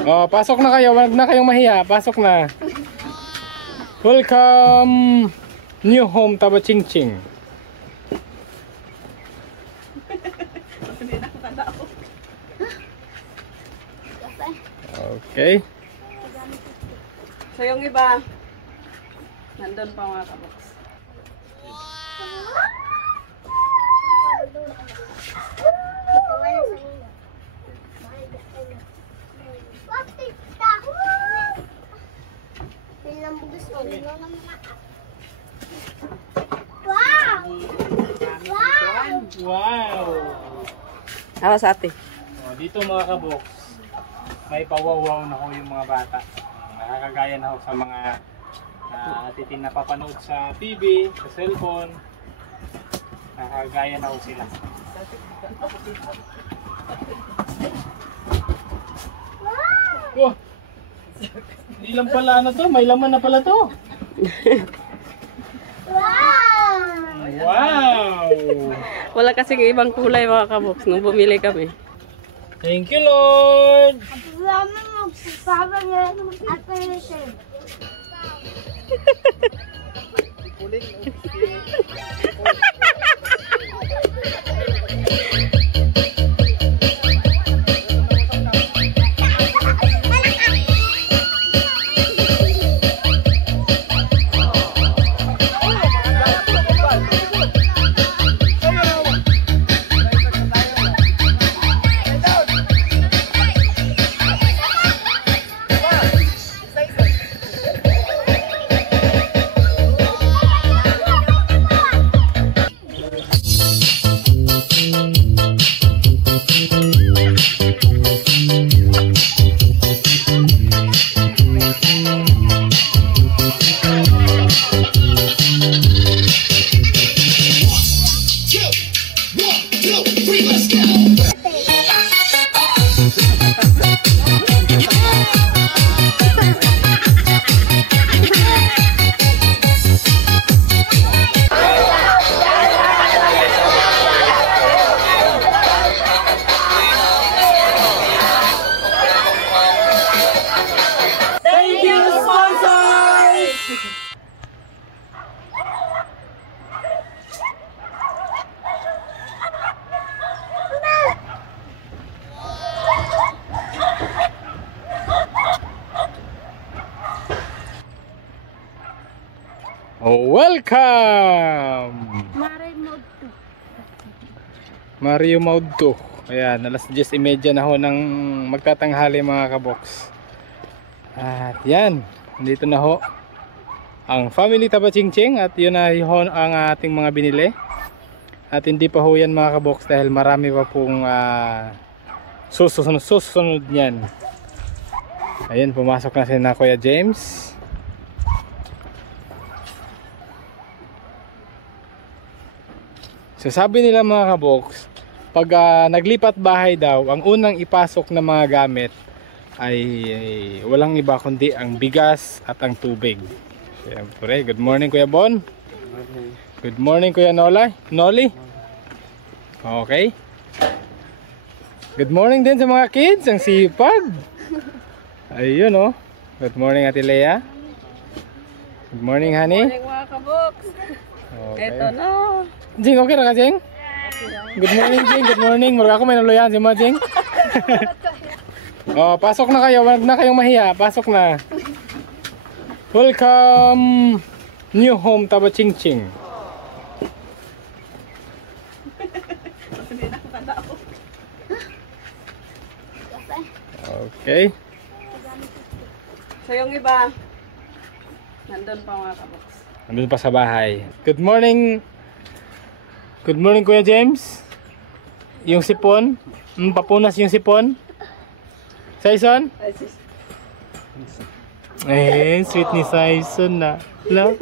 Oh, pasok na kayo. Wag na kayong mahiya. Pasok na. Welcome new home Tabachingching. Okay. So yung iba, nandun pa mga kabox. Wow! Awa sa ate. Oh, dito mga kabox, may pawawaw na ho yung mga bata. Nakakagaya na ho sa mga titin na papanood sa TV, sa cellphone. Nakakagaya na ho sila. Oh! Hindi lang pala na to, may laman na pala to. Wow! Wala kasing ibang kulay mga kabox nung bumili kami. Thank you, Lord! Welcome! Mario Mode 2. Ayan, alas 10:30 na ho ng magtatanghali mga kabox. At yan, dito na ho ang family Tabachingching at yun na ho ang ating mga binili. At hindi pa ho yan mga kabox dahil marami pa pong susunod yan. Ayan, pumasok na si na Kuya James. So sabi nila mga kabox, pag naglipat bahay daw, ang unang ipasok na mga gamit ay walang iba kundi ang bigas at ang tubig. Siyempre, good morning Kuya Bon. Good morning Kuya Noli. Okay. Good morning din sa mga kids, ang sipag. Ayun oh. Good morning Ate Lea. Good morning honey. Good morning mga kabox. Okay. Ito na. Jing, okay na ka Jing? Good morning Jing, good morning. Mura ako may naluyan si mga Jing. Oh, pasok na kayo, wag na kayong mahiya. Pasok na. Welcome new home Tabachingching. Okay. So yung iba, nandun pa mga kabox. Nandun pa sa bahay. Good morning. Good morning Kuya James. Yung sipon, papunas yung sipon. Saison? Sweet ni Saison na. No?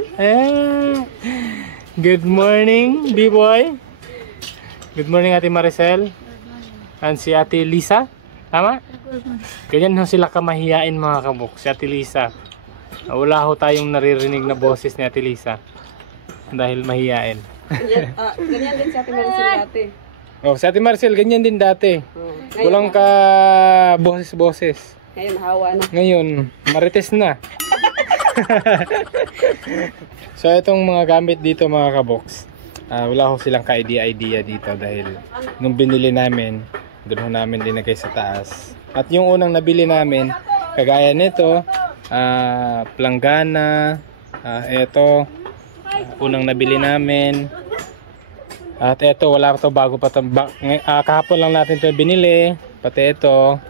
Good morning, B-boy. Good morning Ate Maricel. And si Ate Lisa. Tama? Ganyan ho sila kamahiyain mga kabuk. Si Ate Lisa. Wala ho tayong naririnig na boses ni Ate Lisa. Dahil mahiyain. Ganyan din si Ate Maricel dati. Oh, si Ate Maricel ganyan din dati. Walang ka boses-boses. Ngayon, hawa na. Ngayon, marites na. So itong mga gamit dito mga kaboks, wala ko silang ka-idea dito dahil nung binili namin, doon ho namin linagay sa taas. At yung unang nabili namin, kagaya nito, planggana, ito, unang nabili namin. At ito, wala pa to, bago pa to. Kahapon lang natin ito binili. Pati ito,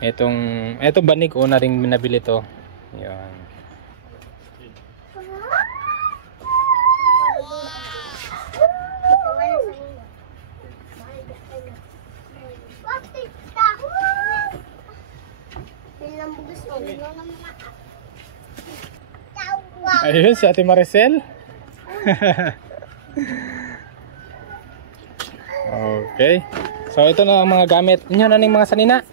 ito banig, una ring nabili to. Yan. Ayun si Ate Maricel. Okay. So ito na ang mga gamit. Inyo na ning mga sanina.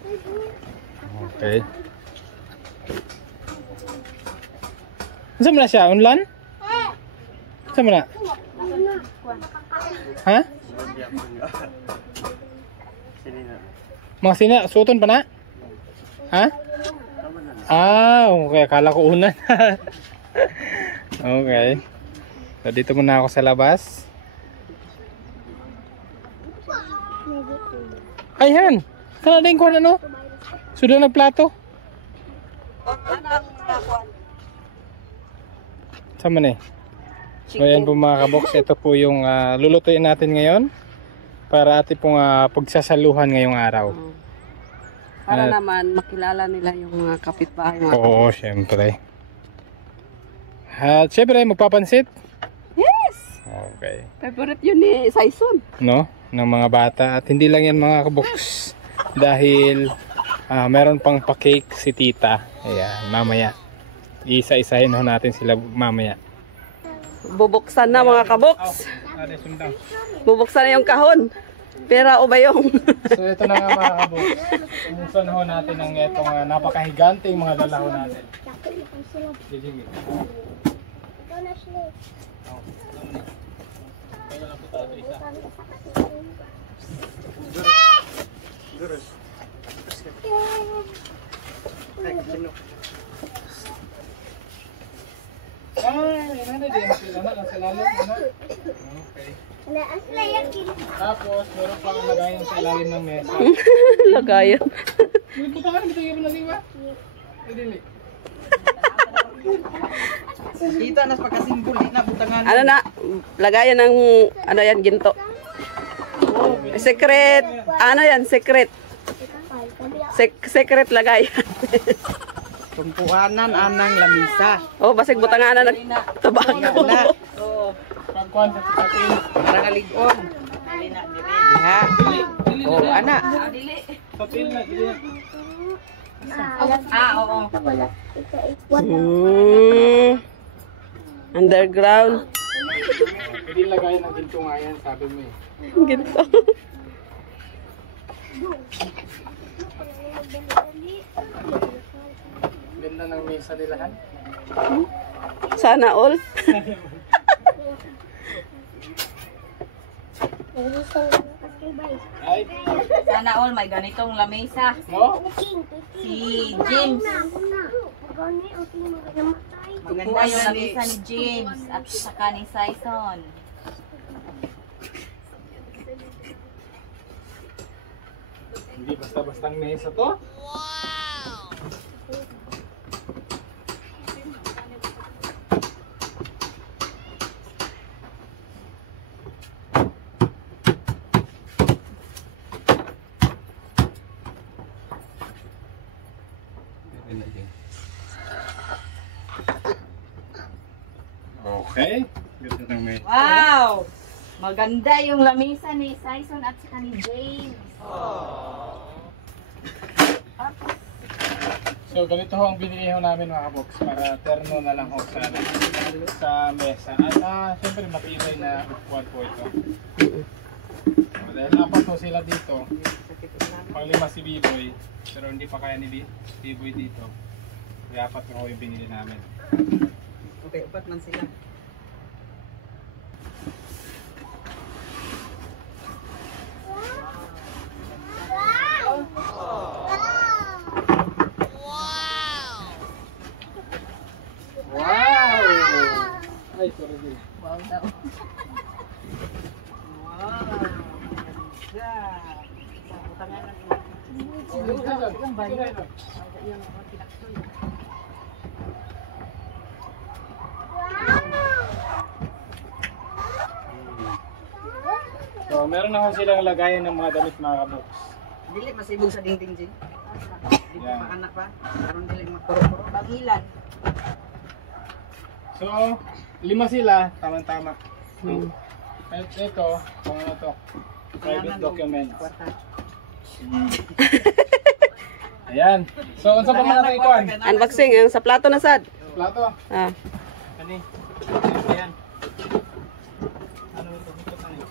Okay. Saan mo na siya? Unlan? Saan mo na? Ha? Mga sina, suton pa na? Ha? Okay. Akala ko unan. Okay. So dito muna ako sa labas. Ayan. Kana din ko ano? Sudah nagplato. Sama na eh. So ayan po mga kaboks. Ito po yung lulutuin natin ngayon. Para ating pong pagsasaluhan ngayong araw. Para naman makilala nila yung mga kapitbahay. Oo, syempre. At syempre, magpapansit. Yes! Okay. Favorite yun ni Saison. No? Ng mga bata. At hindi lang yan mga kaboks. Dahil meron pang pa-cake si tita. Ayan, mamaya. Isa-isahin ho natin sila mamaya. Bubuksan na mga kaboks. Bubuksan na yung kahon. Pera o ba yung? So ito na nga mga kaboks. Bubuksan ho natin ang itong napakahiganting mga dalaho natin. Sige. Tapos meron pang lagayan sa ilalim ng mesa. Lagayan. May butangan, bitagyan mo na liwa. Dili. Kita nas pagkasimbol na butangan. Ano na? Lagayan ng ano yan, ginto. Secret. Ano yan? Secret. Secret lagayan. Tumpuanan anang lamisa. Oh, basig butangan na ng tabako. Oo. Pagkuhan sa tatin. Para ngaligon. Diha. Oh, ana. Tatin na, dili. Oo. Underground. Pwede lagayan ng ginto nga yan, sabi mo eh. Ginto. Ganda ng mesa nilahan. Sana all. Ay, Sana all may ganitong lamesa. no? Si James. Maganda yung lamesa ni James at saka ni Saison. Hindi basta-basta ang mesa to. Okay. Ganda ng mesa. Wow! Maganda yung lamesa ni Saison at saka ni James. So ganito ho ang binili ho namin mga kabox para terno na lang ho sa mesa. At siyempre matibay na upuan po ito. So, dahil apat ho sila dito, panglima si Biboy, pero hindi pa kaya ni Biboy dito. Kaya apat ho yung binili namin. Okay, upat man sila. Ay, sorry din. Wow daw. So, meron na ho silang lagayan ng mga damit mga kabox. Dili masibog sa dingding, Jing. Di Yan. pa anak pa. Karon dili magpuro-puro. Bagilan. So, 5 sila, tama-tama. At ito, kung ano to, private document. Kwarta. Ayan. So, unsa pa man natin ikuan? Unboxing, yung sa plato na sad. Plato. Ah. Ani. Ayan. Ano ito? Ito tayo.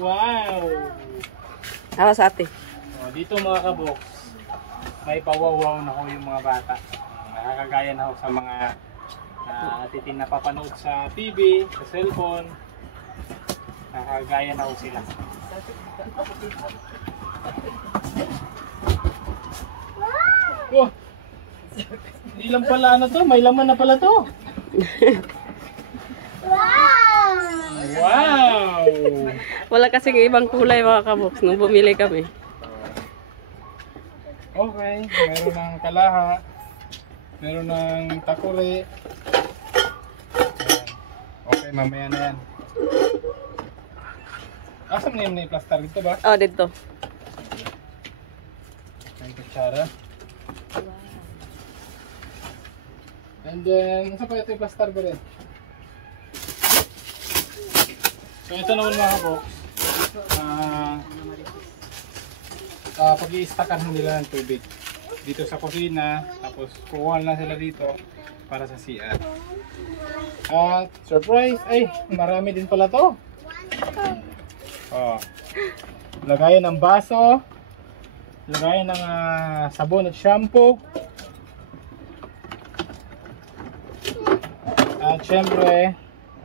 Wow! Awa sa ate. Oh, dito mga kabox, may pawawaw na ho yung mga bata. Nakakagaya na ho sa mga titin na papanood sa TV, sa cellphone. Nakakagaya na ho sila. Oh! Hindi lang pala ano to, may laman na pala to. Wow! Wala kasing ibang kulay mga kabox nung bumili kami. Okay, meron ng kalaha, meron ng takuri. Ayan. Okay, mamaya na yan. Asa mo na yung plaster dito ba? Oh, dito. May kutsara. And then, saan pa ito yung plaster ko rin? So ito naman mga kabox. Pag-i-stackan nila ng tubig dito sa kusina, tapos kukuha na sila dito para sa CR. At surprise, ay marami din pala to. Oh. Lagayan ng baso, lagayan ng sabon at shampoo. At syempre,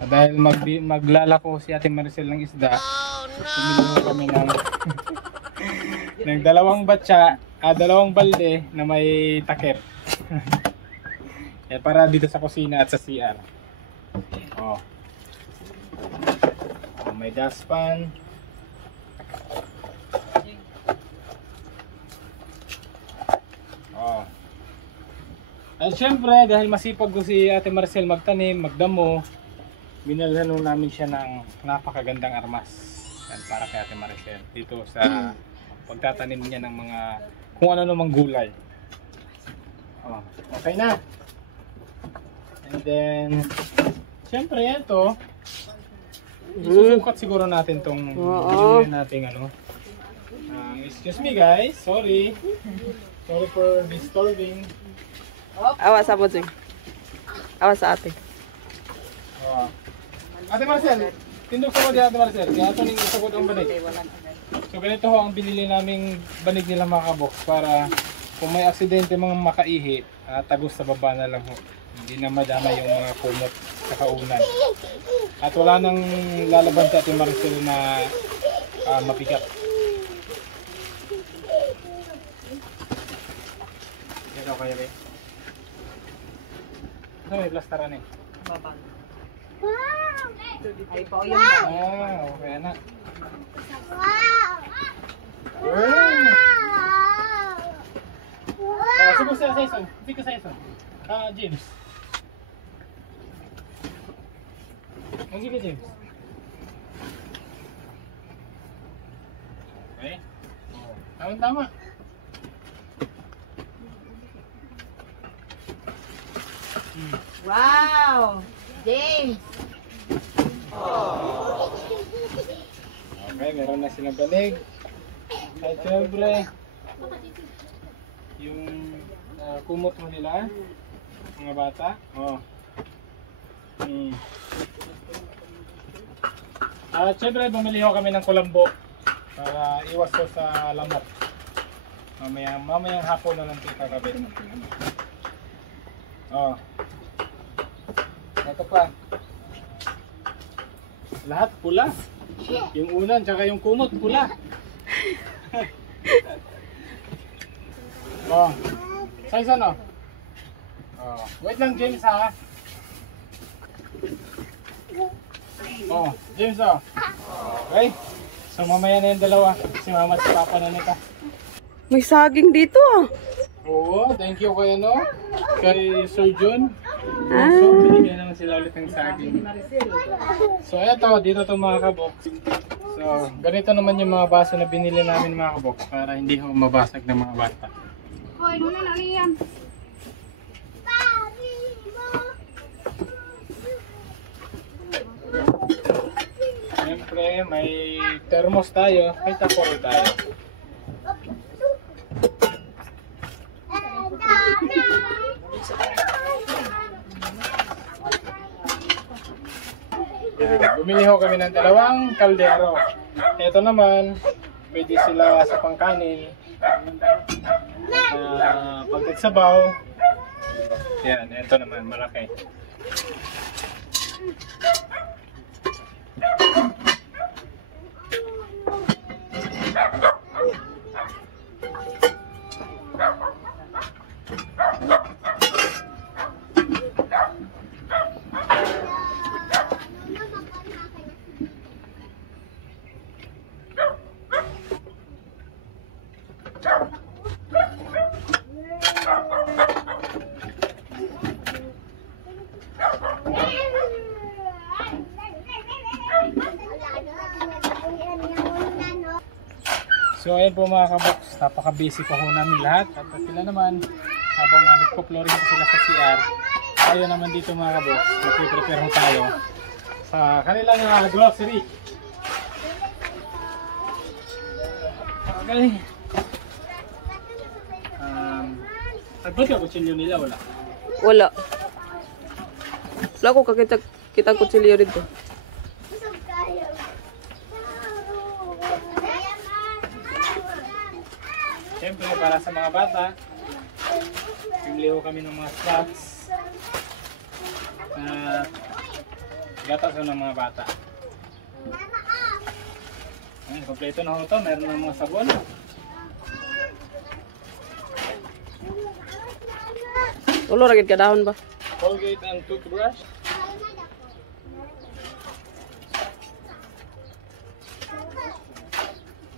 dahil maglalako si Ate Maricel ng isda, bumili kami ng ng dalawang batsa, dalawang balde na may takip. Para dito sa kusina at sa CR. Oh. Oh, may dustpan. Oh. At syempre, dahil masipag ko si Ate Maricel magtanim, magdamo, binalhan namin siya ng napakagandang armas. Yan, para kay Ate Maricel dito sa pagtatanim niya ng mga kung ano namang gulay. Oh, okay na. And then syempre ito, isusukat siguro natin tong binili nating ano. Excuse me guys, sorry. Sorry for disturbing. Awa sa mo, Jing. Awa sa ate. Oh. Ate Maricel, tindog sa mo di Ate Maricel. Kaya ito ning isagot ang banig. So ganito ho ang binili naming banig nila mga kabox para kung may aksidente mga makaihi, tagos sa baba na lang ho. Hindi na madama yung mga kumot sa kaunan. At wala nang lalaban sa Ate Maricel na mapigat. Yan o kaya rin. Ano may plastaran eh? Babang. Ay po yun. Okay na. Sige sa isa. Sige sa isa. James. Sige James. Okay. Tama. Wow! James! Okay, meron na silang banig. At syempre, yung kumot mo nila, mga bata. Oh. At syempre, bumili ho kami ng kulambo para iwas ko sa lamok. Mamayang hapon na lang ito kakabit. Oh. Ito pa. Lahat pula. Yung unan tsaka yung kumot pula. Oh. Size ano? Oh, wait lang James ha. Oh, James oh. Okay. So mamaya na yung dalawa. Si mama at si papa na nita. May saging dito ah. Oo, thank you kay ano. Kay Sir John. Ah. So, binigyan naman sila ulit ng saging. So, eto, dito to mga kabox. So, ganito naman yung mga baso na binili namin mga kabox para hindi ho mabasag ng mga bata. Hoy, muna na yan. Siyempre, may thermos tayo, may tapore tayo. Bumili ho kami ng dalawang kaldero. Ito naman, pwede sila sa pangkanin. Pag nagsabaw, yan, ito naman, malaki. So ayan po mga kabox, napaka-busy pa ho namin lahat. At sila naman, habang nagpo-flooring po sila sa CR, tayo naman dito mga kabox, magpiprepare ho tayo sa kanilang grocery. Okay. Ba't yung kutsilyo nila? Wala. Wala. Wala ko kita kutsilyo dito. Siyempre para sa mga bata, bibili ho kami ng mga snacks at gatas ho ng mga bata. Ayan, kompleto na ho ito. Meron ng mga sabon. Ulo ragid ka dahon ba? Colgate and toothbrush.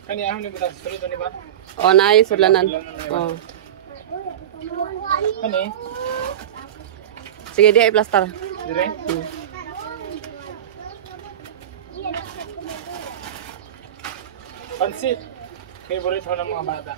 Kaniya ni ba sunod ni ba? O, nice. Ulanan. O. Kani? Sige, di ay plaster. Dire? Pansit. Favorite ho ng mga bata.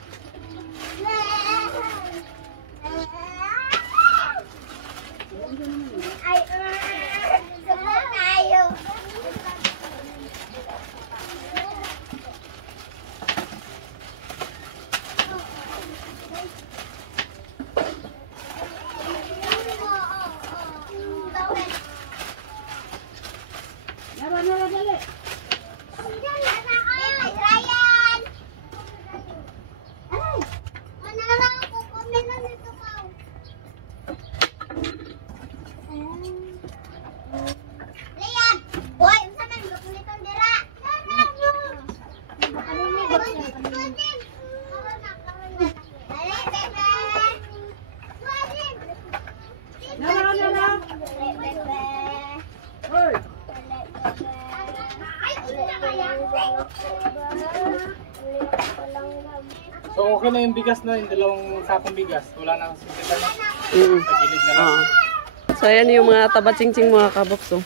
So okay na yung bigas na, yung dalawang sakong bigas. Wala na ang sisita na. Sa gilid na lang. So ayan yung mga tabatsingtsing mga kaboks. Oh.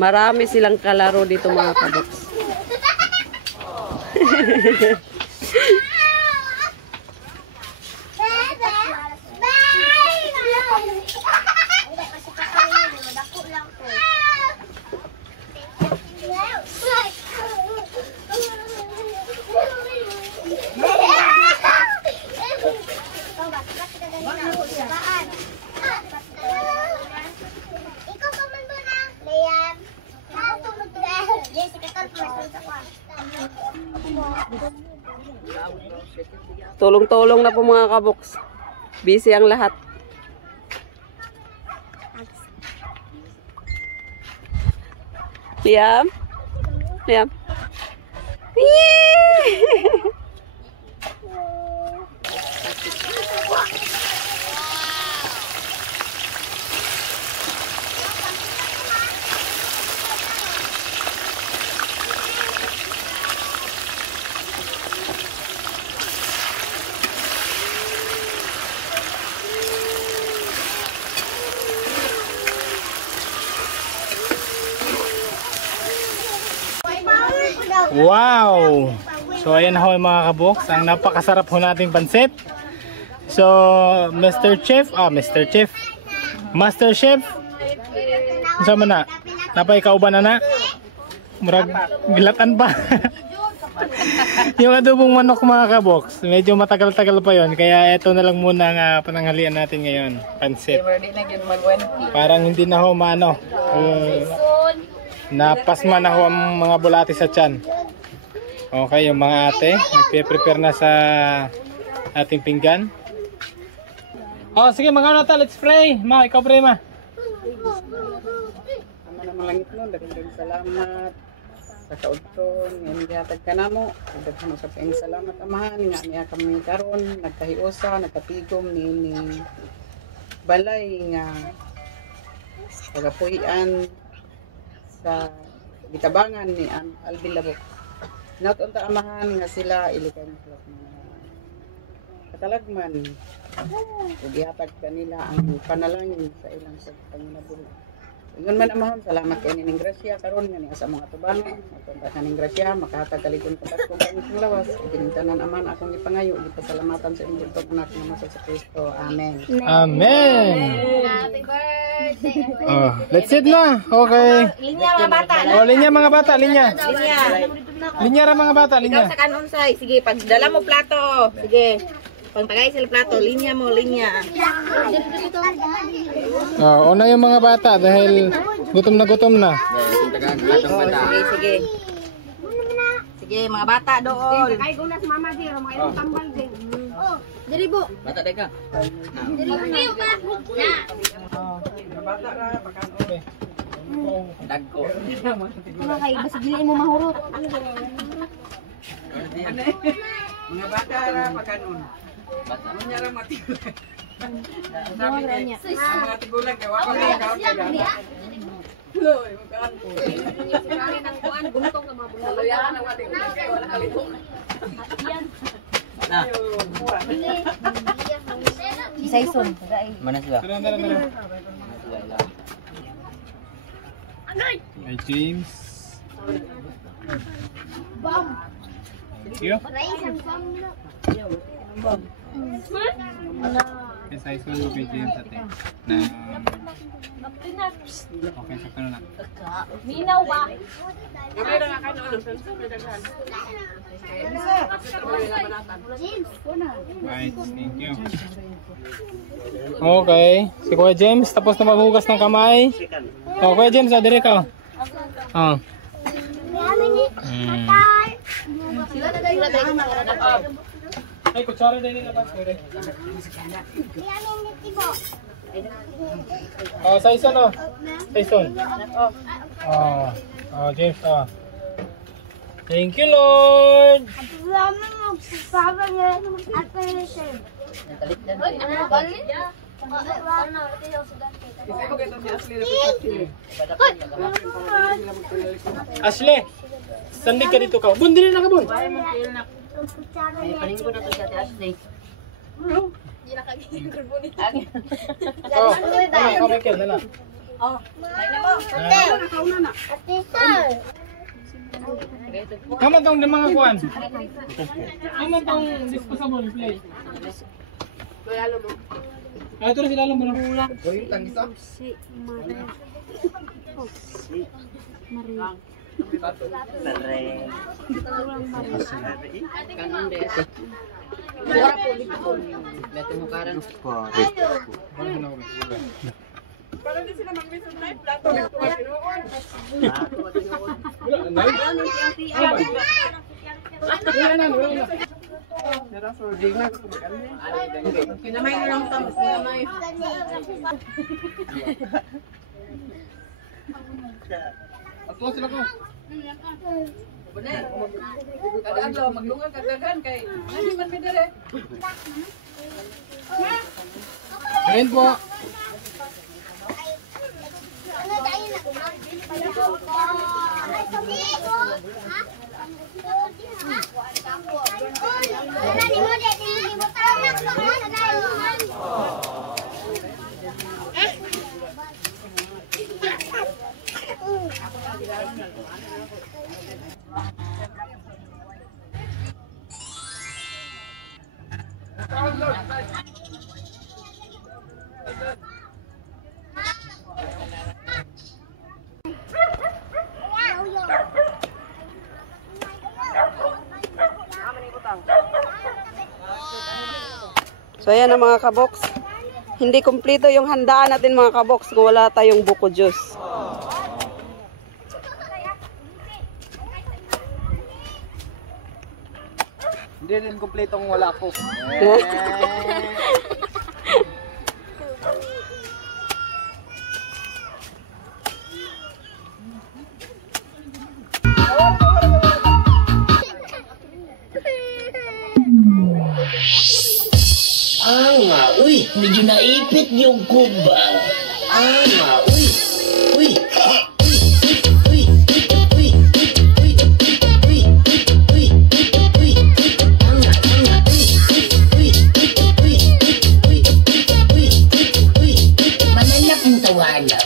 Marami silang kalaro dito mga kaboks. Tulong-tulong na po mga kaboks. Busy ang lahat. Liam? Liam? Yee! Wow! So ayan ho mga kaboks, ang napakasarap ho nating pansit. So Master Chef, Master Chef. Sama na. Napay kauban na na. Murag gilatan pa. Yung adobong manok mga kaboks, medyo matagal-tagal pa yon. Kaya ito na lang muna ang pananghalian natin ngayon, pansit. Parang hindi na ho maano. Napasma na ho ang mga bulati sa tiyan. Okay, yung mga ate, nagpe-prepare na sa ating pinggan. Oh, sige mga nata, let's pray. Ma, ikaw pray ma. Ama na malangit nun, daghang salamat sa kaudton, ngayon gihatag ka namo, daghang sa paing salamat amahan nga niya kami karon nagkahiusa, nagkatigom ni balay nga pagapuy-an sa gitabangan ni Alvin Labok. Natunta amahan nga sila ilikan sila katalagman. Ug ihatag kanila ang panalangin sa ilang sa panginabuhi. Ingon man amahan, salamat kay ning grasya karon nga niya sa mga tubangan. Natunta kaning grasya makahatag kalikon patak ko kaning lawas. Ginintanan aman akong ipangayo, gipasalamatan sa inyong anak nga nasa sa Kristo. Amen. Amen. Happy birthday. Oh, let's sit na. Okay. Linya mga bata. Oh, linya mga bata, linya. Linya. Linya ra mga bata, linya. Ikaw sa kanon say. Sige, pagdala mo plato. Sige. Pagtagay sila plato, linya mo, linya. Oh, una yung mga bata dahil gutom na. Sige, sige. Sige, mga bata doon. Kay guna sa mama di, mga ilang tambal din. Oh, diri bo. Bata day ka. Diri ka. Bata ra bakan dagko. Mga kay basta dili mo mahurot. Mga bata ra pagkanon. Bata mo niya ra matigol. Sabi niya, mga tigulang kay wa pa kay kaon kay Loy, magkaan po. Sirari nang kuan, buntong ka mga buntong. Loyan ang ating kay wala kalitong. Yan. Saison. Mana sila? Hey James. Bam. Yo. Paray sang bam na. Yes, I saw you kay James ate. Na okay, sa kanila. Minaw ba? Gamay ra ka no, senso daghan. James, Right, thank you. Okay, si Kuya James tapos na maghugas ng kamay. Oh, Kuya James, dire ka. Oh. sila na dahil. Ay, kutsara din nila ba? Sorry. Oh, Saison oh. Saison. Oh. Oh, James oh. Thank you, Lord. Ashley, sandi ka dito ka. Bun, dili na ka, Bun. Paling ko na to si Ate Ashley. Oh, Michael, dala. Kamu tong di mga kuan. Kamu tong disposable plate. Ah, ito rin sila alam mo na. Para di sila mag-visit live plato dito tinuon. Kinamay na lang tamo, kinamay. Atlo sila ko. Bener. Kada adlaw maglungan kagagan kay ano man mi dire. Ayun po. So ayan na mga kaboks. Hindi kumpleto yung handaan natin mga kaboks kung wala tayong buko juice. Hindi rin kumpletong wala ko. Uy, medyo naipit yung kuba. Uy, uy, uy, uy, mananap ang tawana.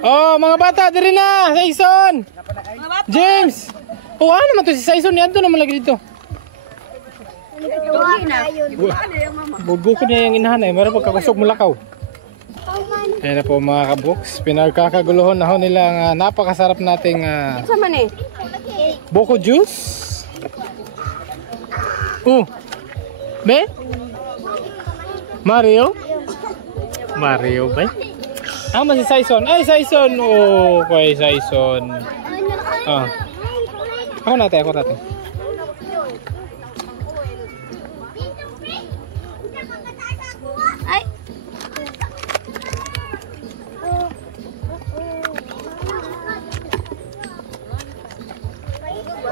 Oh, mga bata, diri na! Saison! James! Oh, ano naman to si Saison? Yan to naman lagi dito. Bugo ko niya yung inahan eh. Meron pagkakusog mo lakaw. Ayan na po mga kaboks. Pinagkakaguluhon na ho nila ang napakasarap nating buko juice. Oh! Be? Mario? Mario ba? Ah, si Saison. Ay, Saison! Oh, kay Saison. Ah. Ako natin. Ay.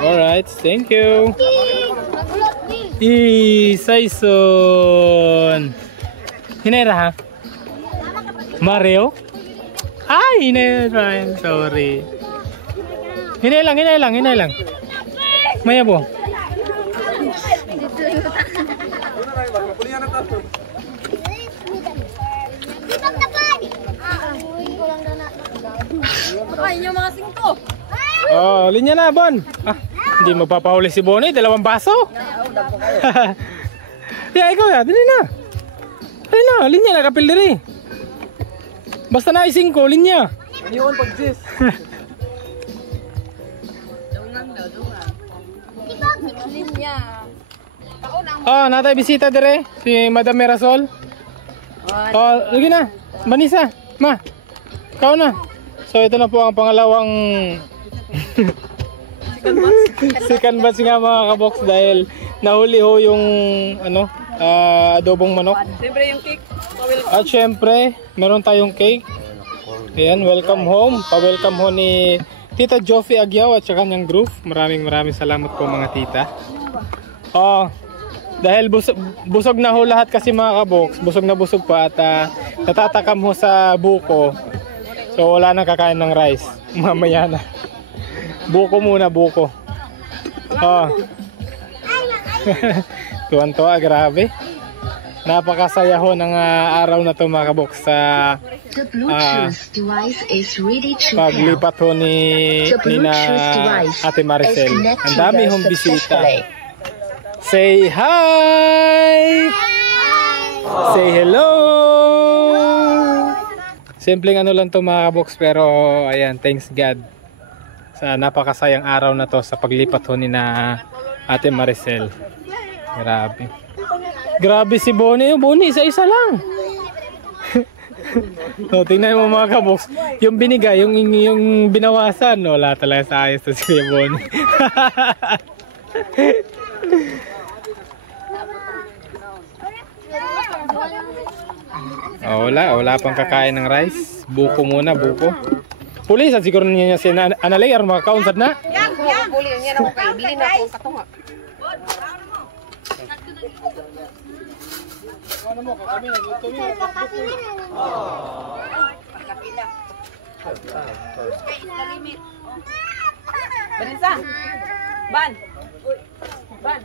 Alright, thank you. Saison. Hinera ha? Mario? Ay, hinera. I'm sorry. Hinay lang. Maya po. Ay, yung mga 5. Oh, linya na, Bon. Ah, hindi magpapahuli si Bonnie, 2 baso. Yeah, ikaw ya, dali na. Dali na, linya na, kapil diri. Basta na 5, linya. Yun, pag-sis. Linya. Oh, natay bisita dire, si Madam Mirasol. Oh, lagi na. Manisa, ma. Ikaw na. So ito na po ang pangalawang second batch nga mga kabox dahil nahuli ho yung ano, adobong manok. Siyempre yung cake. At syempre, meron tayong cake. Ayan, welcome home. Pa-welcome ho ni Tita Joffy Agyaw at saka kanyang group. Maraming salamat po mga tita. Oh, dahil busog na ho lahat kasi mga kabox. Busog na busog pa at natatakam ho sa buko. So wala nang kakain ng rice. Mamaya na. Buko muna, buko. Oh. Tuwan-tuwa, grabe. Napakasaya ho ng araw na to mga kabox sa paglipat ho ni Nina Ate Maricel. Ang dami hong bisita. Say hi! Say hello! Simpleng ano lang to mga kabox pero ayan, thanks God sa napakasayang araw na to sa paglipat ho ni na Ate Maricel. Grabe. Grabe si Bonnie. Bonnie, isa-isa lang. So, tingnan mo mga kabox. Yung binigay, yung binawasan. Wala talaga sa ayos to si Bonnie. Oh, wala pang kakain ng rice. Buko muna, buko. Pulisan siguro niya si Analay ar makakaunsad na. Buli niya na ako kay bili na ako katunga. Ano mo kami nagluto mi. Vanessa. Ban. Ban.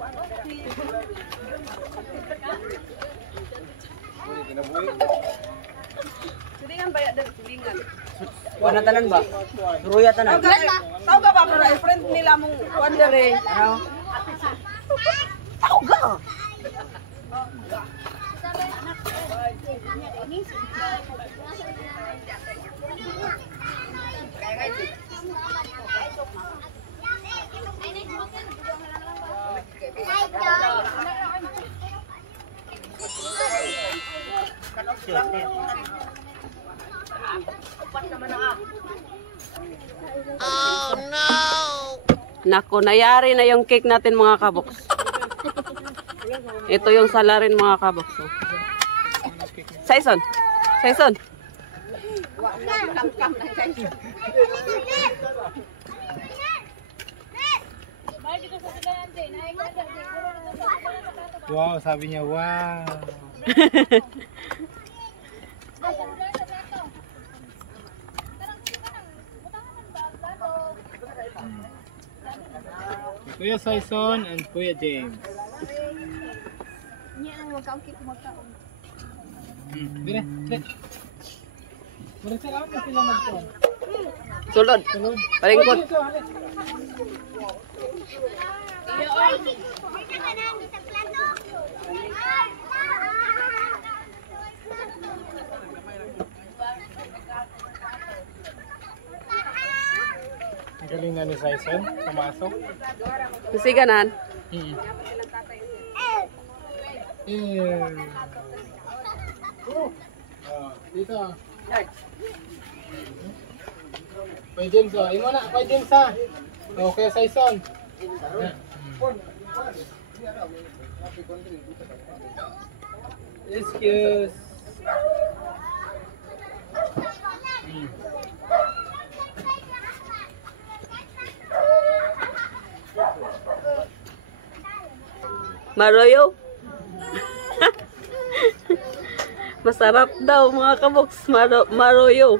Silingan ba yan? Silingan. Wala tanan ba? Ruya tanan. Tao ka ba para friend nila mong wonder eh. Ano? Tao ka. Oh no! Nako, nayari na yung cake natin mga kabox. Ito yung salarin mga kabox. Oh. Saison. Saison. Wow, sabi niya, wow. Kuya Saison and Kuya James. Niya nang magkaukit magkaon. Dire, dire. Mura sila mo sila magtuon. Sulod. Palingkod. Ang galing na ni Saison, pumasok. Siganan. Dito. Kuya James, imo na, Kuya James ha. Okay, Saison. Excuse. Maroyo. Masarap daw mga kabox. Maroyo.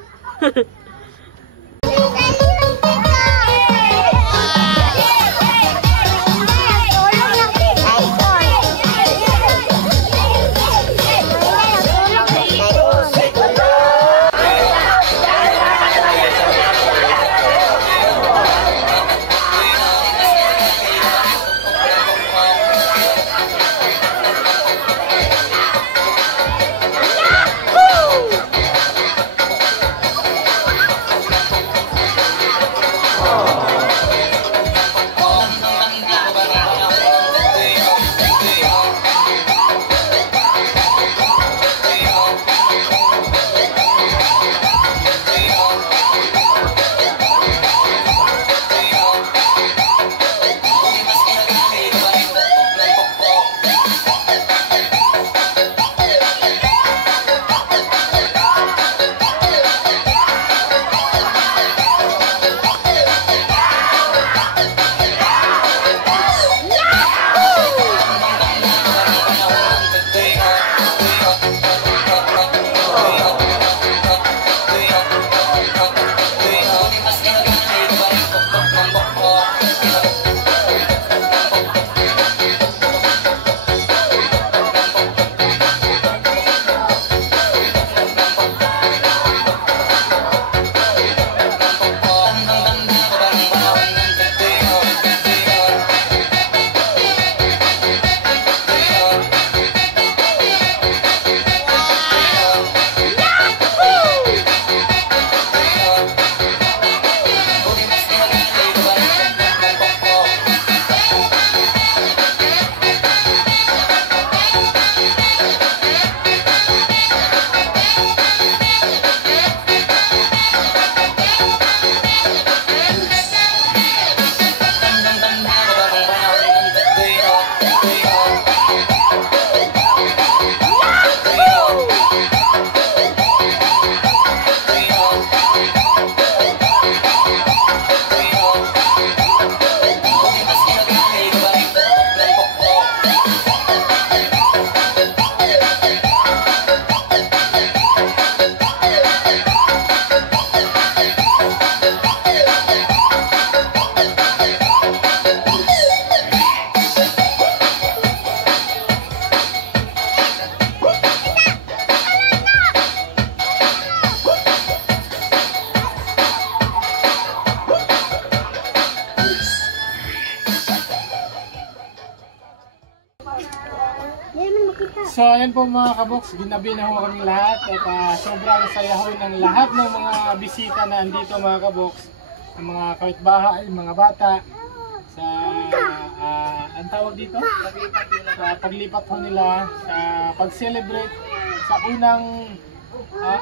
So ayan po mga kabox, ginabi na ho kami lahat at sobrang saya ho ng lahat ng mga bisita na andito mga kabox, ng mga kapitbahay, mga bata sa ang tawag dito? Sa paglipat ho nila sa pag-celebrate sa unang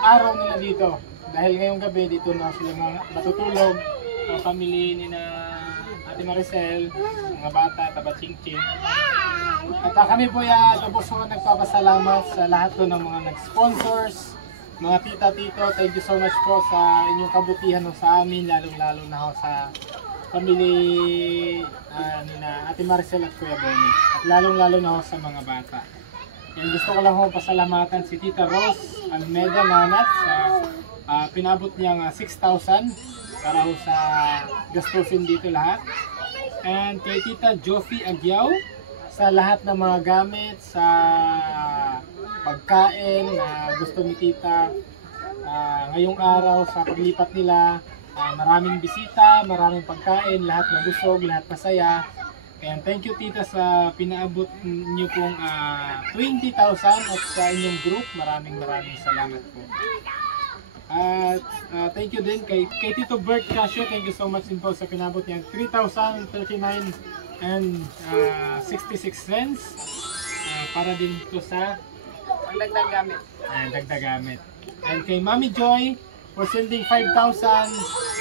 araw nila dito. Dahil ngayong gabi dito na sila matutulog, family ni na Ate Maricel, mga bata, Taba Ching-Ching. At kami po lubos po nagpapasalamat sa lahat po ng mga nag-sponsors, mga tita-tito. Thank you so much po sa inyong kabutihan ho sa amin, lalong-lalo na ho sa family ni na Ate Maricel at Kuya Bonnie. At lalong-lalo na ho sa mga bata. Yan, gusto ko lang ho pasalamatan si Tita Rose Almeida Nanat sa pinabot niyang 6,000 para ho sa gastusin dito lahat. And kay Tita Joffy Aguiao sa lahat ng mga gamit sa pagkain na gusto ni Tita ngayong araw sa paglipat nila. Maraming bisita, maraming pagkain, lahat nabusog, lahat masaya. Kaya thank you Tita sa pinaabot niyo pong 20,000 at sa inyong group. Maraming salamat po. At thank you din kay Tito Bert Casio. Thank you so much din po sa pinabot niyang 3,039 and 66 cents para din ito sa Dagdag gamit. Dagdag gamit. And kay Mami Joy for sending 5,000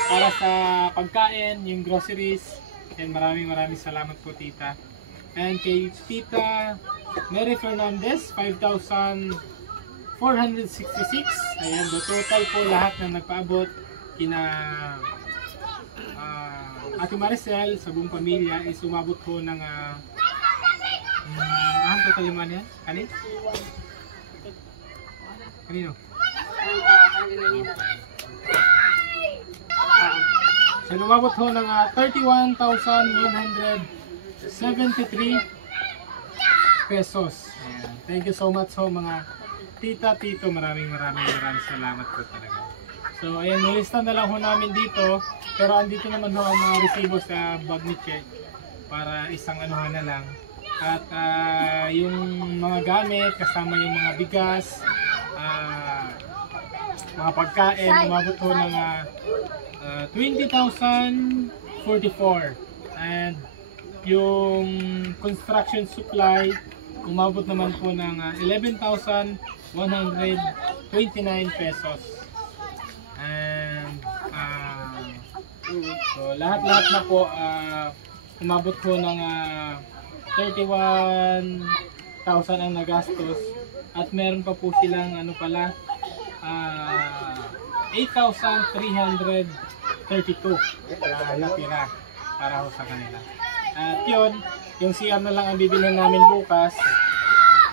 para sa pagkain, yung groceries. And maraming salamat po Tita. And kay Tita Mary Fernandez 5,466. Ayan, the total po lahat na nagpaabot kina Ate Maricel sa buong pamilya is umabot po ng ang total naman yan? Kanino? So umabot ho ng 31,173 pesos. Ayan. Thank you so much ho mga tita-tito. Maraming salamat po talaga. So ayan, nilista na lang ho namin dito. Pero andito naman ho ang mga resibo sa bag ni Che para isang anuhan na lang. At yung mga gamit kasama yung mga bigas, mga pagkain, umabot ho ng 20,044. And yung construction supply umabot naman po ng 11,129 pesos. And so lahat na po umabot po ng 31,000 ang nagastos. At meron pa po silang 8,332 natira para ho sa kanila. At yun, yung CR na lang ang bibilhin namin bukas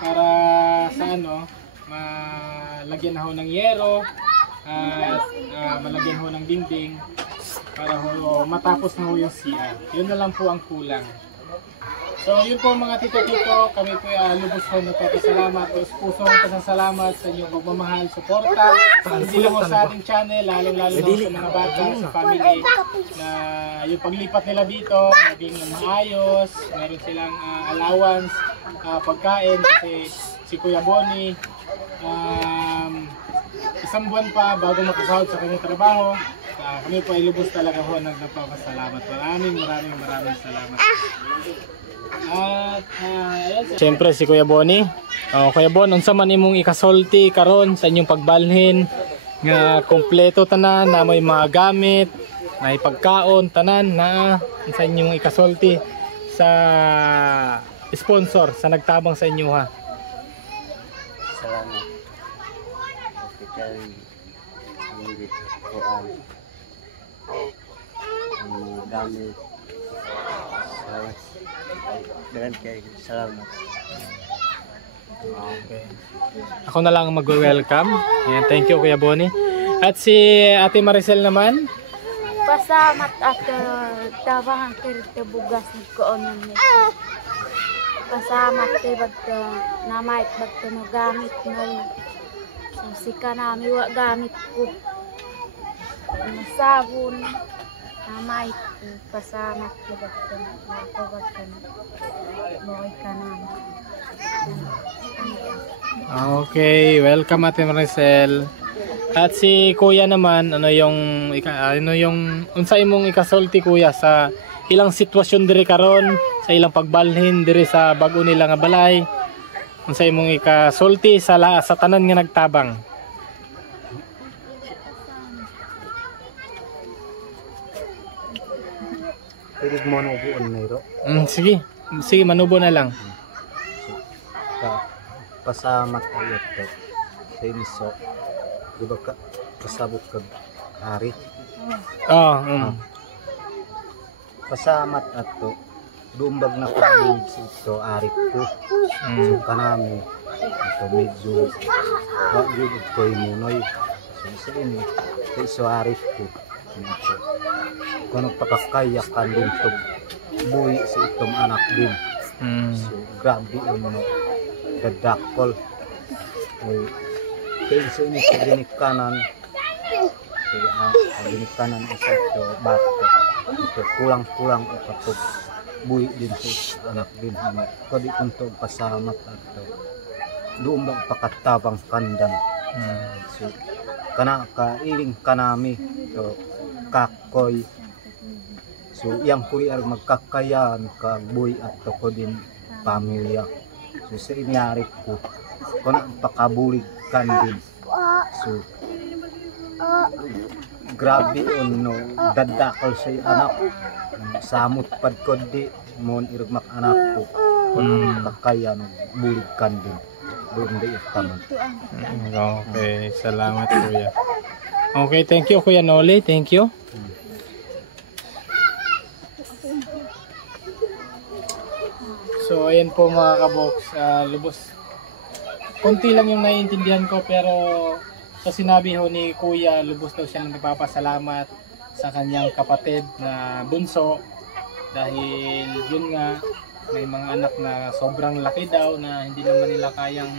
para sa malagyan na ho ng yero at malagyan ho ng dingding para ho matapos na ho yung CR. Yun na lang po ang kulang. So yun po mga tito-tito, kami po lubos po nagpapasalamat, pusong pasasalamat sa inyong pagmamahal, suporta, hindi lang po sa ating channel, lalong-lalo na sa mga bata, sa family, na yung paglipat nila dito, naging maayos, meron silang allowance, pagkain, kasi si Kuya Bonnie, isang buwan pa bago makasahod sa kanyang trabaho. Kami po ay lubos talaga ho nagpapasalamat. Maraming salamat. At siyempre si Kuya Bonnie. Kuya Bon, unsa man imong ikasulti karon sa inyong pagbalhin nga kompleto tanan na may mga gamit, may pagkaon tanan na sa inyong ikasulti sa sponsor sa nagtabang sa inyo ha. Salamat. Hospital Ingrid Kuan. Ang gamit. Salamat. Okay. Ako na lang mag-welcome. Ayan, thank you Kuya Bonnie. At si Ate Maricel naman. Pasamat at tabang ang kirita bugas ng koonan nito. Pasamat kay bagto namait bagto no gamit no. So sika nami wa gamit ko. Sabon. namay pasalamat ko bagto ako bagto boy ka na. Okay, welcome Ate Maricel. At si Kuya naman, ano yung unsay imong ikasulti Kuya sa ilang sitwasyon diri karon, sa ilang pagbalhin diri sa bag-o nila nga balay. Unsay imong ikasulti sa tanan nga nagtabang? Pwede mo nang ubuan na iro. Sige. Sige, manubo na lang. Pasamat tayo ito. Sa iniso. Di ba ka pasabot ka hari? Pasamat ato. Dumbag na pagod sa ito, arik ko. So kanami. Ito medyo wagod ko yung munoy. So sa ini, sa iso arik ko. Kung nagpakakaya ka din ito, buhi sa itong anak din. So grabe yung dadakol. Kaya sa ini sa ginikanan, sa ginikanan sa ito, bata. Ito kulang-kulang ito. Buhi din sa anak din. Kadi kung pasamat ato. Doon bang pakatabang kandan. So, kailing kanami. So, kakoy. So, yang kuya magkakayan kag buhi ato ko din pamilya. So, sa inyari ko, kung pakabulig kan din. So, grabe no dadakol sa anak. Samot pad ko di mon irugmak anak ko kung kakayan bulig kan din. Doon di itaman. Okay, salamat Kuya. Okay, thank you Kuya Noli, thank you. So ayan po mga kabox, lubos. Konti lang yung naiintindihan ko pero sa sinabi ho ni Kuya, lubos daw siya nagpapasalamat sa kanyang kapatid na bunso dahil yun nga may mga anak na sobrang laki daw na hindi naman nila kayang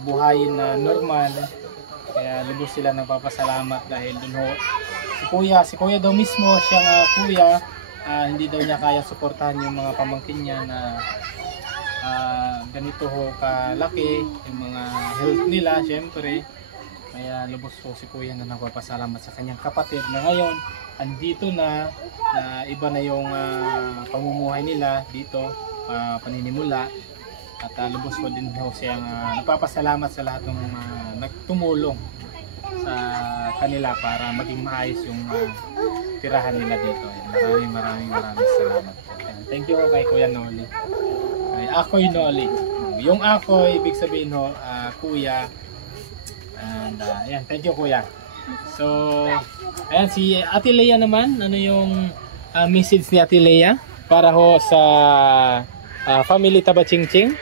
buhayin na normal, kaya lubos sila nagpapasalamat dahil dun ho si Kuya daw mismo siya nga Kuya, hindi daw niya kaya suportahan yung mga pamangkin niya na ganito ho kalaki yung mga health nila syempre. Kaya lubos po si Kuya na nagpapasalamat sa kanyang kapatid na ngayon andito na iba na yung pamumuhay nila dito, paninimula. At lubos po din po siya nagpapasalamat sa lahat ng nagtumulong sa kanila para maging maayos yung tirahan nila dito. Maraming salamat. Thank you kay Kuya Noli. Kay Akoy Noli. Yung Akoy, ibig sabihin ho, Kuya. And ayan, thank you Kuya. So, ayan si Ate Lea naman, ano yung message ni Ate Lea para ho sa family Tabachingching?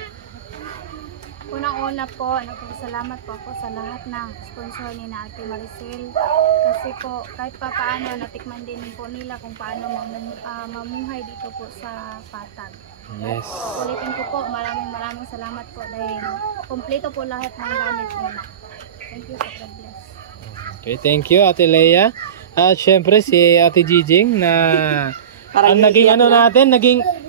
Unang-una po, nagpapasalamat po ako sa lahat ng sponsor ni na Ate Maricel. Kasi po, kahit pa paano, natikman din po nila kung paano mamuhay dito po sa Patag. Yes. Ulitin ko po, maraming salamat po dahil kumpleto po lahat ng gamit nila. Thank you, God bless. Okay, thank you Ate Lea. At syempre si Ate Jijing na ang naging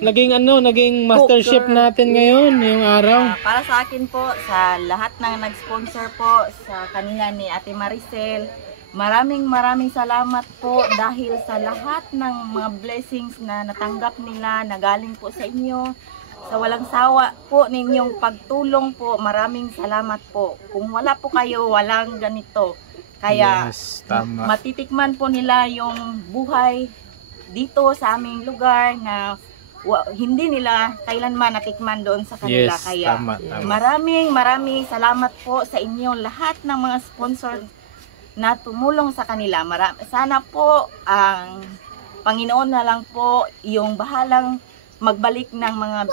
naging master chef natin ngayon yung araw. Para sa akin po, sa lahat ng nag-sponsor po sa kanila ni Ate Maricel, maraming salamat po dahil sa lahat ng mga blessings na natanggap nila na galing po sa inyo. Sa walang sawa po ninyong pagtulong po, maraming salamat po. Kung wala po kayo, walang ganito. Kaya yes, tama. Matitikman po nila yung buhay dito sa aming lugar na hindi nila kailanman natikman doon sa kanila. Yes, kaya tama. maraming salamat po sa inyo lahat ng mga sponsor na tumulong sa kanila. Sana po ang Panginoon na lang po yung bahalang magbalik ng mga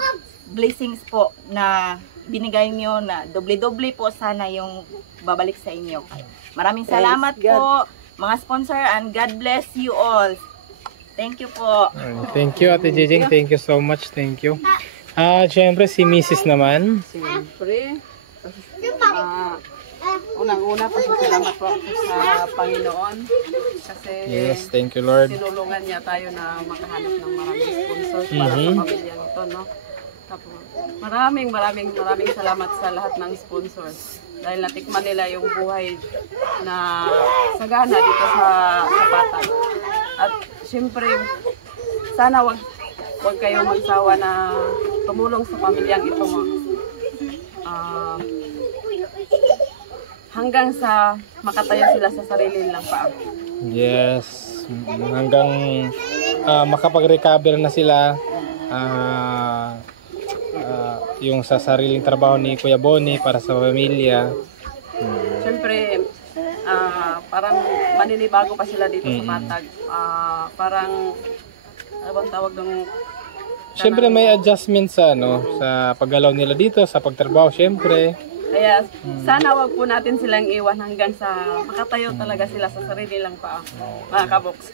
blessings po na binigay nyo na doble-doble po sana yung babalik sa inyo. Maraming salamat po mga sponsor and God bless you all. Thank you po. Thank you Ate Jijing, thank you so much, thank you. Syempre si Mrs. naman. Siyempre, unang-una, pasalamat po ako sa Panginoon. Kasi Yes, thank you Lord. tinulungan niya tayo na makahanap ng maraming sponsors para sa pamilya nito, no? Tapos, maraming salamat sa lahat ng sponsors. Dahil natikman nila yung buhay na sagana dito sa Patag. At syempre, sana wag kayong magsawa na tumulong sa pamilyang ito, hanggang sa makatayo sila sa sarili nilang paa. Yes, hanggang makapag-recover na sila yung sa sariling trabaho ni Kuya Bonnie para sa pamilya. Siyempre, parang maninibago pa sila dito sa Patag. Parang, ano bang tawag ng... Siyempre may adjustment sa sa paggalaw nila dito, sa pagtrabaho siyempre. Kaya sana wag po natin silang iwan hanggang sa makatayo talaga sila sa sarili lang paa, mga kaboks.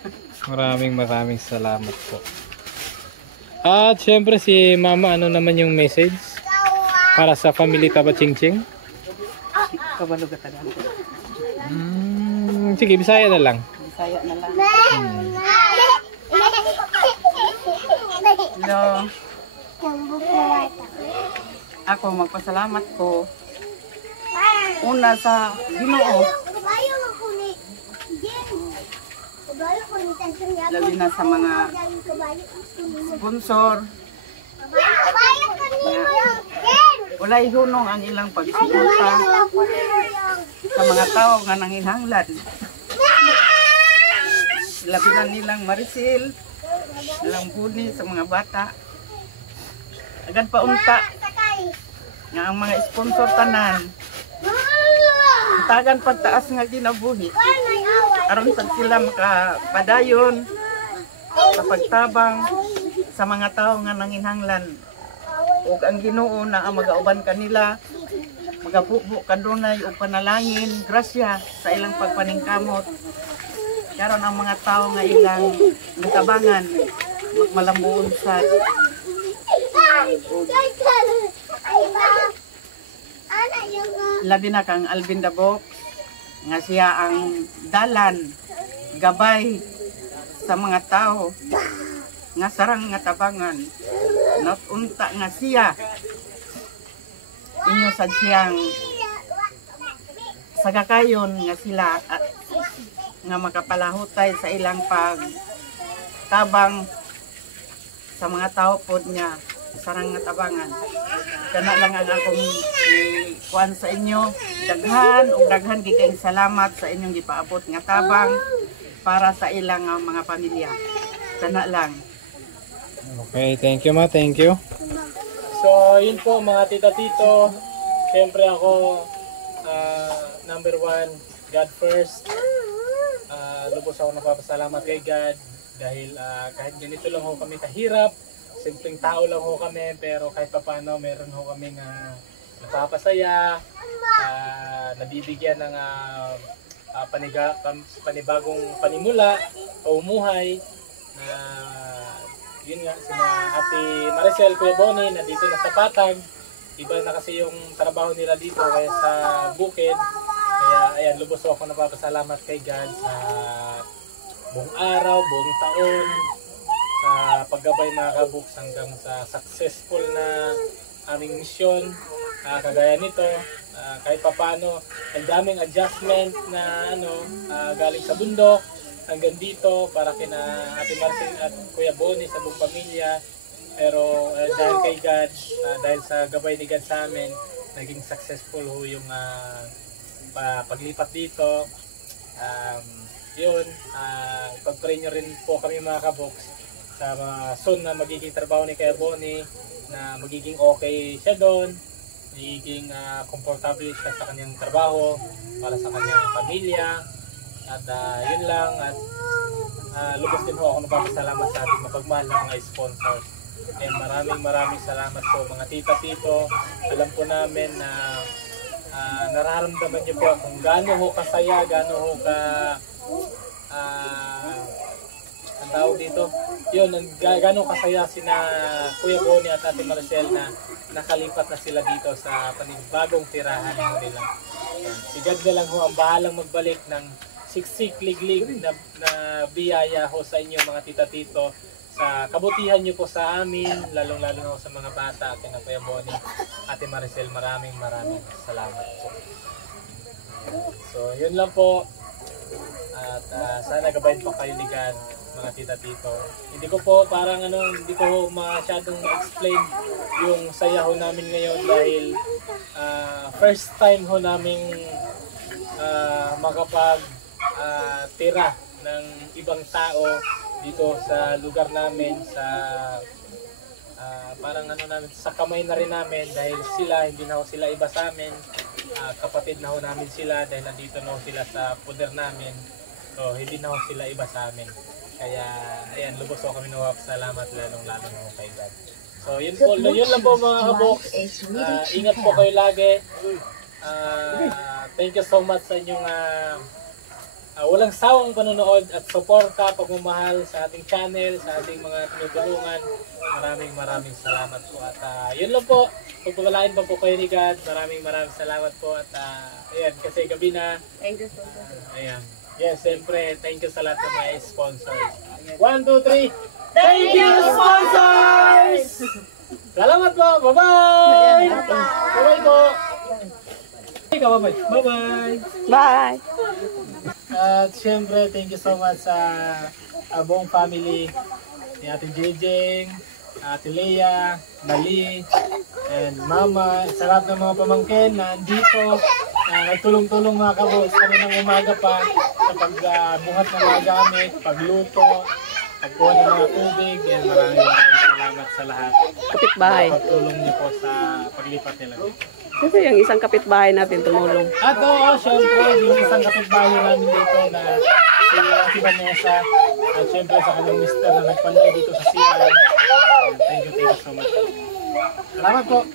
Maraming salamat po. At siyempre si Mama, ano naman yung message para sa family Tabachingching? Kabalo ka tagaan. Sige, Bisaya na lang. Bisaya na lang. Hello. Ako magpasalamat ko una sa Ginoo. Labi na sa mga sponsor. Walay hunong ang ilang pagsuporta sa mga tao nga nanginhanglan. Labi na nilang Maricel, nilang Buni sa mga bata. Agad pa unta nga ang mga sponsor tanan. Tagan pagtaas nga ginabuhi. Aron sa sila makapadayon sa pagtabang sa mga tao nga nanginhanglan. Ug ang Ginoo na ang magauban kanila, magabubo kanunay og panalangin, grasya sa ilang pagpaningkamot. Karon ang mga tao nga ilang natabangan magmalambuon sad. Labi na kang Alvin Dabok nga siya ang dalan gabay sa mga tao nga sarang nga tabangan. Natunta nga siya inyo sad siyang sagakayon nga sila at nga makapalahutay sa ilang pagtabang sa mga tao pod niya sarang nga tabangan. Kana lang ang akong kuan sa inyo, daghan gikayong salamat sa inyong gipaabot nga tabang para sa ilang mga pamilya. Kana lang. Okay, thank you Ma, thank you. So, yun po mga tita-tito. Siyempre ako, number one, God first. Lubos ako napapasalamat kay God dahil kahit ganito lang ho kami kahirap, simpleng tao lang ho kami, pero kahit pa paano meron ho kami napapasaya, nabibigyan ng panibagong panimula o umuhay na yun nga, si Ate Maricel, Kuya Bonnie, nandito na sa Patag. Iba na kasi yung trabaho nila dito kaya sa bukid. Kaya ayan, lubos ako napapasalamat kay God sa buong araw, buong taon, sa paggabay mga kabuks hanggang sa successful na aming misyon. Kagaya nito, kahit papano, ang daming adjustment na galing sa bundok hanggang dito para kina Ate Maricel at Kuya Bonnie sa buong pamilya. Pero dahil kay God, dahil sa gabay ni God sa amin, naging successful ho yung paglipat dito. Yun, ipag-pray nyo rin po kami mga kaboks sa soon na magiging trabaho ni Kuya Bonnie, na magiging okay siya doon, magiging komportable siya sa kanyang trabaho para sa kanyang pamilya. At yun lang, at lubos din ho ako napapasalamat sa ating mapagmahal ng mga sponsors. And maraming salamat po mga tita-tito. Alam po namin na nararamdaman niyo po kung gaano ho kasaya, gaano ho tawag dito. Yun, gano'ng kasaya sina Kuya Bonnie at Ate Maricel na nakalipat na sila dito sa panibagong tirahan nila. Yan. Si God na lang ho ang bahalang magbalik ng siksik, liglig na biyaya ho sa inyo mga tita-tito. Sa kabutihan nyo po sa amin, lalong-lalo na ho sa mga bata, kina Kuya Bonnie, Ate Maricel, maraming salamat po. So, yun lang po. At sana gabayan pa kayo ni God, mga tita-tito. Hindi ko po parang hindi ko masyadong ma-explain yung saya ho namin ngayon dahil first time ho namin makapag tira ng ibang tao dito sa lugar namin, sa parang namin, sa kamay na rin namin dahil sila, hindi na ho sila iba sa amin. Kapatid na ho namin sila dahil nandito na ho sila sa poder namin. So, hindi na ho sila iba sa amin. Kaya, ayan, lubos ho kami nawap. Salamat lalong-lalo na ho kay God. So, yun lang po mga kaboks. Ingat po kayo lagi. Thank you so much sa inyong walang sawang panonood at suporta, pagmamahal sa ating channel, sa ating mga tinutulungan. Maraming salamat po. At yun lang po. Pagpapalain pa po kayo ni God. Maraming salamat po. At ayan, kasi gabi na. Thank you so much. Ayan. Yes, siyempre, thank you sa lahat ng mga sponsors. 1, 2, 3. Thank you, sponsors! Salamat po! Bye-bye! Bye-bye po! Bye-bye! Bye-bye! Bye! At siyempre, thank you so much sa buong family ni Ate Jejeng, Ate Lea, Mali, and Mama, sa lahat ng mga pamangkin na andito, nagtulong-tulong mga kaboks kami ng umaga pa sa pagbuhat ng mga gamit, pagluto, pagkuha ng mga tubig, and maraming salamat sa lahat. Kapitbahay. Pagtulong niyo po sa paglipat nila. Kasi yung isang kapitbahay natin tumulong. At oo, syempre, yung isang kapitbahay namin dito na si Ate Vanessa, at syempre sa kanyang mister na nagpanday dito sa CR. Thank you so much. Salamat po.